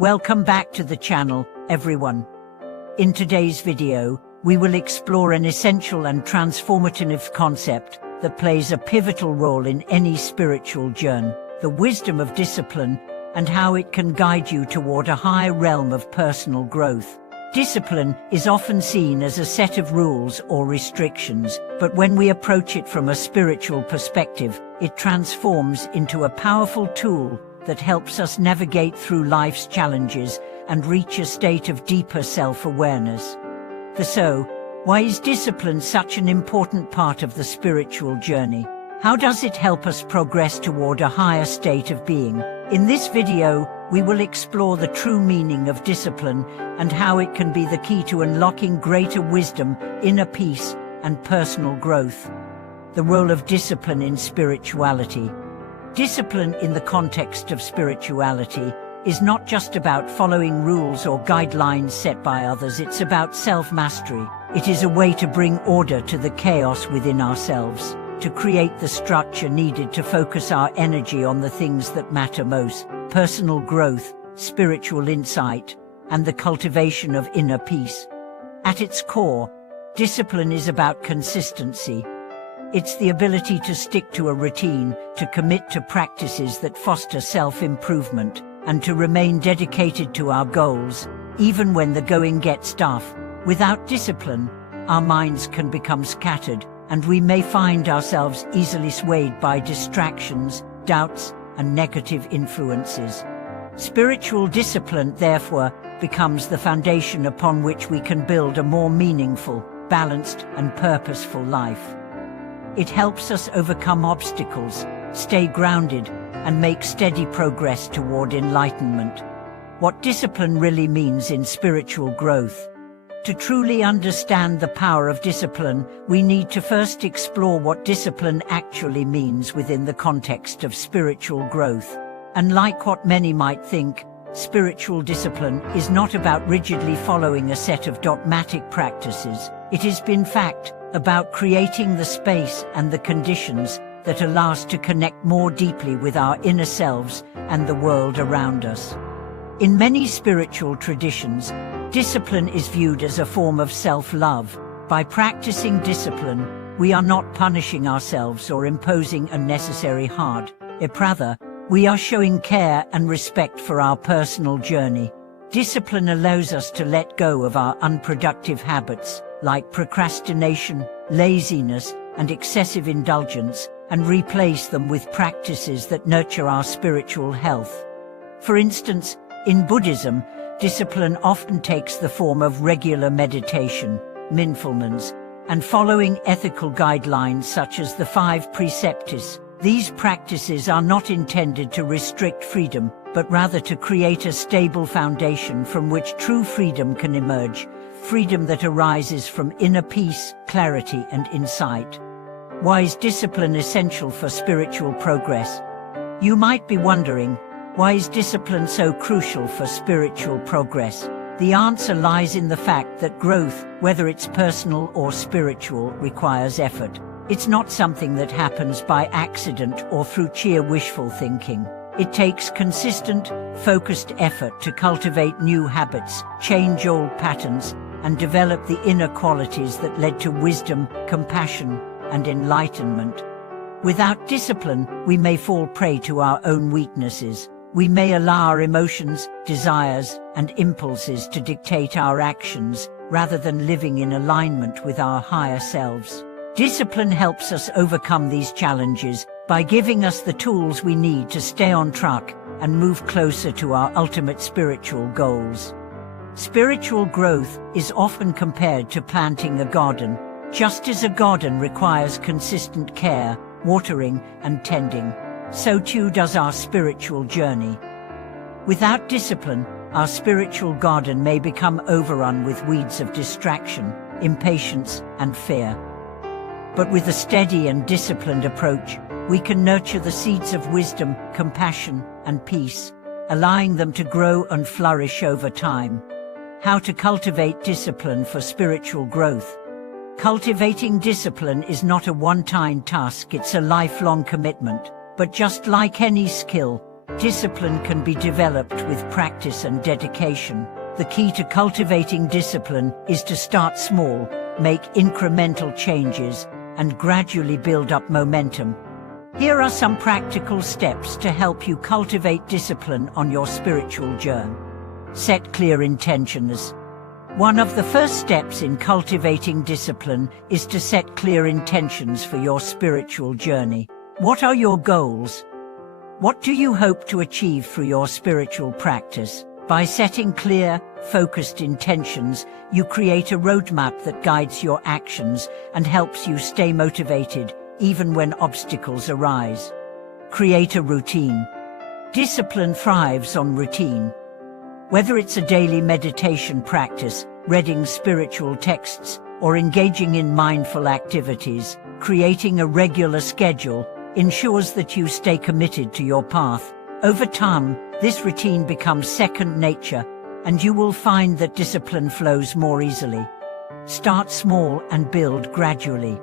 Welcome back to the channel, everyone. In today's video, we will explore an essential and transformative concept that plays a pivotal role in any spiritual journey, the wisdom of discipline, and how it can guide you toward a higher realm of personal growth. Discipline is often seen as a set of rules or restrictions, but when we approach it from a spiritual perspective, it transforms into a powerful tool that helps us navigate through life's challenges and reach a state of deeper self-awareness. So, why is discipline such an important part of the spiritual journey? How does it help us progress toward a higher state of being? In this video, we will explore the true meaning of discipline and how it can be the key to unlocking greater wisdom, inner peace, and personal growth. The role of discipline in spirituality. Discipline in the context of spirituality is not just about following rules or guidelines set by others, it's about self-mastery. It is a way to bring order to the chaos within ourselves, to create the structure needed to focus our energy on the things that matter most: personal growth, spiritual insight, and the cultivation of inner peace. At its core, discipline is about consistency. It's the ability to stick to a routine, to commit to practices that foster self-improvement, and to remain dedicated to our goals, even when the going gets tough. Without discipline, our minds can become scattered, and we may find ourselves easily swayed by distractions, doubts, and negative influences. Spiritual discipline, therefore, becomes the foundation upon which we can build a more meaningful, balanced, and purposeful life. It helps us overcome obstacles, stay grounded, and make steady progress toward enlightenment. What discipline really means in spiritual growth. To truly understand the power of discipline, we need to first explore what discipline actually means within the context of spiritual growth. Unlike what many might think, spiritual discipline is not about rigidly following a set of dogmatic practices. It is, in fact, about creating the space and the conditions that allow us to connect more deeply with our inner selves and the world around us. In many spiritual traditions, discipline is viewed as a form of self-love. By practicing discipline, we are not punishing ourselves or imposing unnecessary hard. Rather, we are showing care and respect for our personal journey. Discipline allows us to let go of our unproductive habits, like procrastination, laziness, and excessive indulgence, and replace them with practices that nurture our spiritual health. For instance, in Buddhism, discipline often takes the form of regular meditation, mindfulness, and following ethical guidelines such as the 5 precepts. These practices are not intended to restrict freedom, but rather to create a stable foundation from which true freedom can emerge, freedom that arises from inner peace, clarity, and insight. Why is discipline essential for spiritual progress? You might be wondering, why is discipline so crucial for spiritual progress? The answer lies in the fact that growth, whether it's personal or spiritual, requires effort. It's not something that happens by accident or through sheer wishful thinking. It takes consistent, focused effort to cultivate new habits, change old patterns, and develop the inner qualities that led to wisdom, compassion, and enlightenment. Without discipline, we may fall prey to our own weaknesses. We may allow our emotions, desires, and impulses to dictate our actions, rather than living in alignment with our higher selves. Discipline helps us overcome these challenges by giving us the tools we need to stay on track and move closer to our ultimate spiritual goals. Spiritual growth is often compared to planting a garden. Just as a garden requires consistent care, watering, and tending, so too does our spiritual journey. Without discipline, our spiritual garden may become overrun with weeds of distraction, impatience, and fear. But with a steady and disciplined approach, we can nurture the seeds of wisdom, compassion, and peace, allowing them to grow and flourish over time. How to cultivate discipline for spiritual growth. Cultivating discipline is not a one-time task, it's a lifelong commitment. But just like any skill, Discipline can be developed with practice and dedication. The key to cultivating discipline is to start small, make incremental changes, and gradually build up momentum. Here are some practical steps to help you cultivate discipline on your spiritual journey. Set clear intentions. One of the first steps in cultivating discipline is to set clear intentions for your spiritual journey. What are your goals? What do you hope to achieve through your spiritual practice? By setting clear, focused intentions, you create a roadmap that guides your actions and helps you stay motivated, even when obstacles arise. Create a routine. Discipline thrives on routine. Whether it's a daily meditation practice, reading spiritual texts, or engaging in mindful activities, creating a regular schedule ensures that you stay committed to your path. Over time, this routine becomes second nature, and you will find that discipline flows more easily. Start small and build gradually.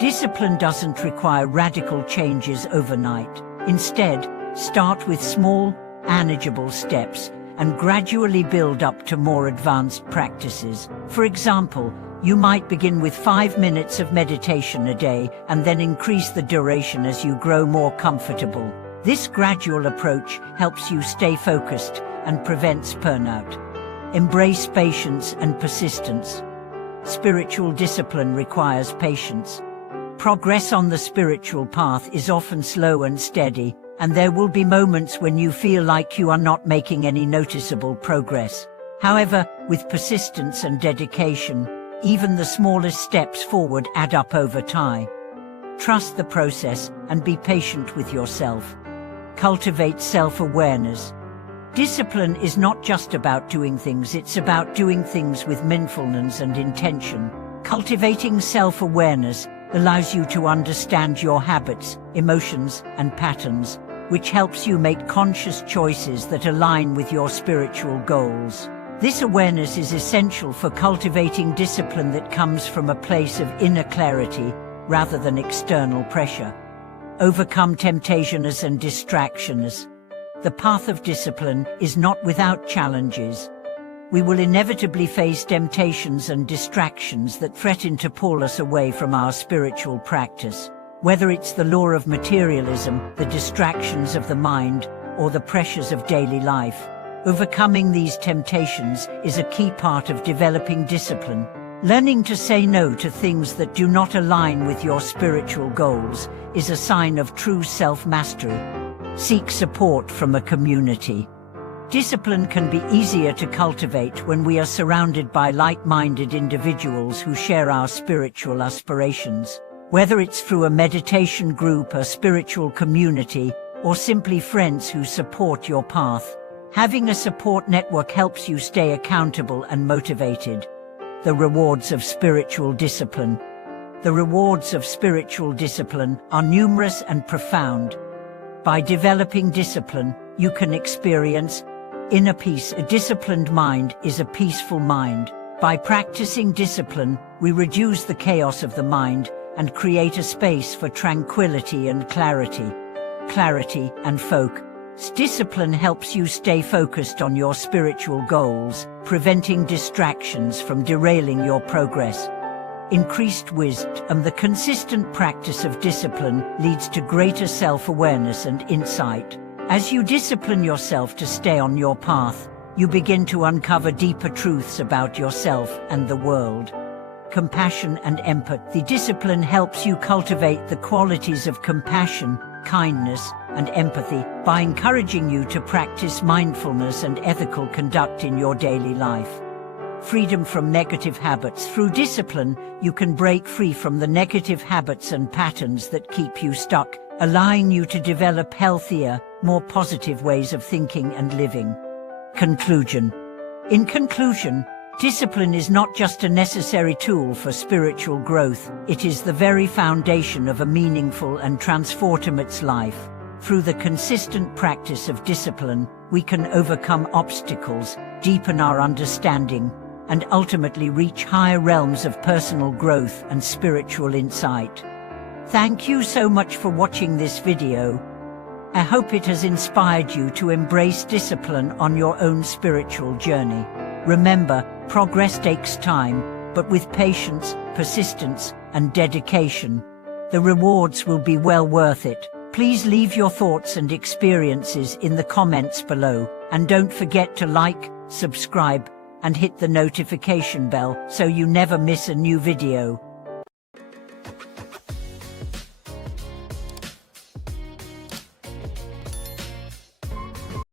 Discipline doesn't require radical changes overnight. Instead, start with small, manageable steps and gradually build up to more advanced practices. For example, you might begin with 5 minutes of meditation a day and then increase the duration as you grow more comfortable. This gradual approach helps you stay focused and prevents burnout. Embrace patience and persistence. Spiritual discipline requires patience. Progress on the spiritual path is often slow and steady, and there will be moments when you feel like you are not making any noticeable progress. However, with persistence and dedication, even the smallest steps forward add up over time. Trust the process and be patient with yourself. Cultivate self-awareness. Discipline is not just about doing things, it's about doing things with mindfulness and intention. Cultivating self-awareness allows you to understand your habits, emotions, and patterns, which helps you make conscious choices that align with your spiritual goals. This awareness is essential for cultivating discipline that comes from a place of inner clarity rather than external pressure. Overcome temptations and distractions. The path of discipline is not without challenges. We will inevitably face temptations and distractions that threaten to pull us away from our spiritual practice. Whether it's the lure of materialism, the distractions of the mind, or the pressures of daily life, overcoming these temptations is a key part of developing discipline. Learning to say no to things that do not align with your spiritual goals is a sign of true self-mastery. Seek support from a community. Discipline can be easier to cultivate when we are surrounded by like-minded individuals who share our spiritual aspirations. Whether it's through a meditation group, a spiritual community, or simply friends who support your path, having a support network helps you stay accountable and motivated. The rewards of spiritual discipline. The rewards of spiritual discipline are numerous and profound. By developing discipline, you can experience inner peace. A disciplined mind is a peaceful mind. By practicing discipline, we reduce the chaos of the mind and create a space for tranquility and clarity. Clarity and focus. Discipline helps you stay focused on your spiritual goals, preventing distractions from derailing your progress. Increased wisdom. The consistent practice of discipline leads to greater self-awareness and insight. As you discipline yourself to stay on your path, you begin to uncover deeper truths about yourself and the world. Compassion and empathy. Discipline helps you cultivate the qualities of compassion, kindness, and empathy by encouraging you to practice mindfulness and ethical conduct in your daily life. Freedom from negative habits. Through discipline, you can break free from the negative habits and patterns that keep you stuck, allowing you to develop healthier, more positive ways of thinking and living. Conclusion. In conclusion, discipline is not just a necessary tool for spiritual growth, it is the very foundation of a meaningful and transformative life. Through the consistent practice of discipline, we can overcome obstacles, deepen our understanding, and ultimately reach higher realms of personal growth and spiritual insight. Thank you so much for watching this video. I hope it has inspired you to embrace discipline on your own spiritual journey. Remember, progress takes time, but with patience, persistence, and dedication, the rewards will be well worth it. Please leave your thoughts and experiences in the comments below, and don't forget to like, subscribe, and hit the notification bell so you never miss a new video.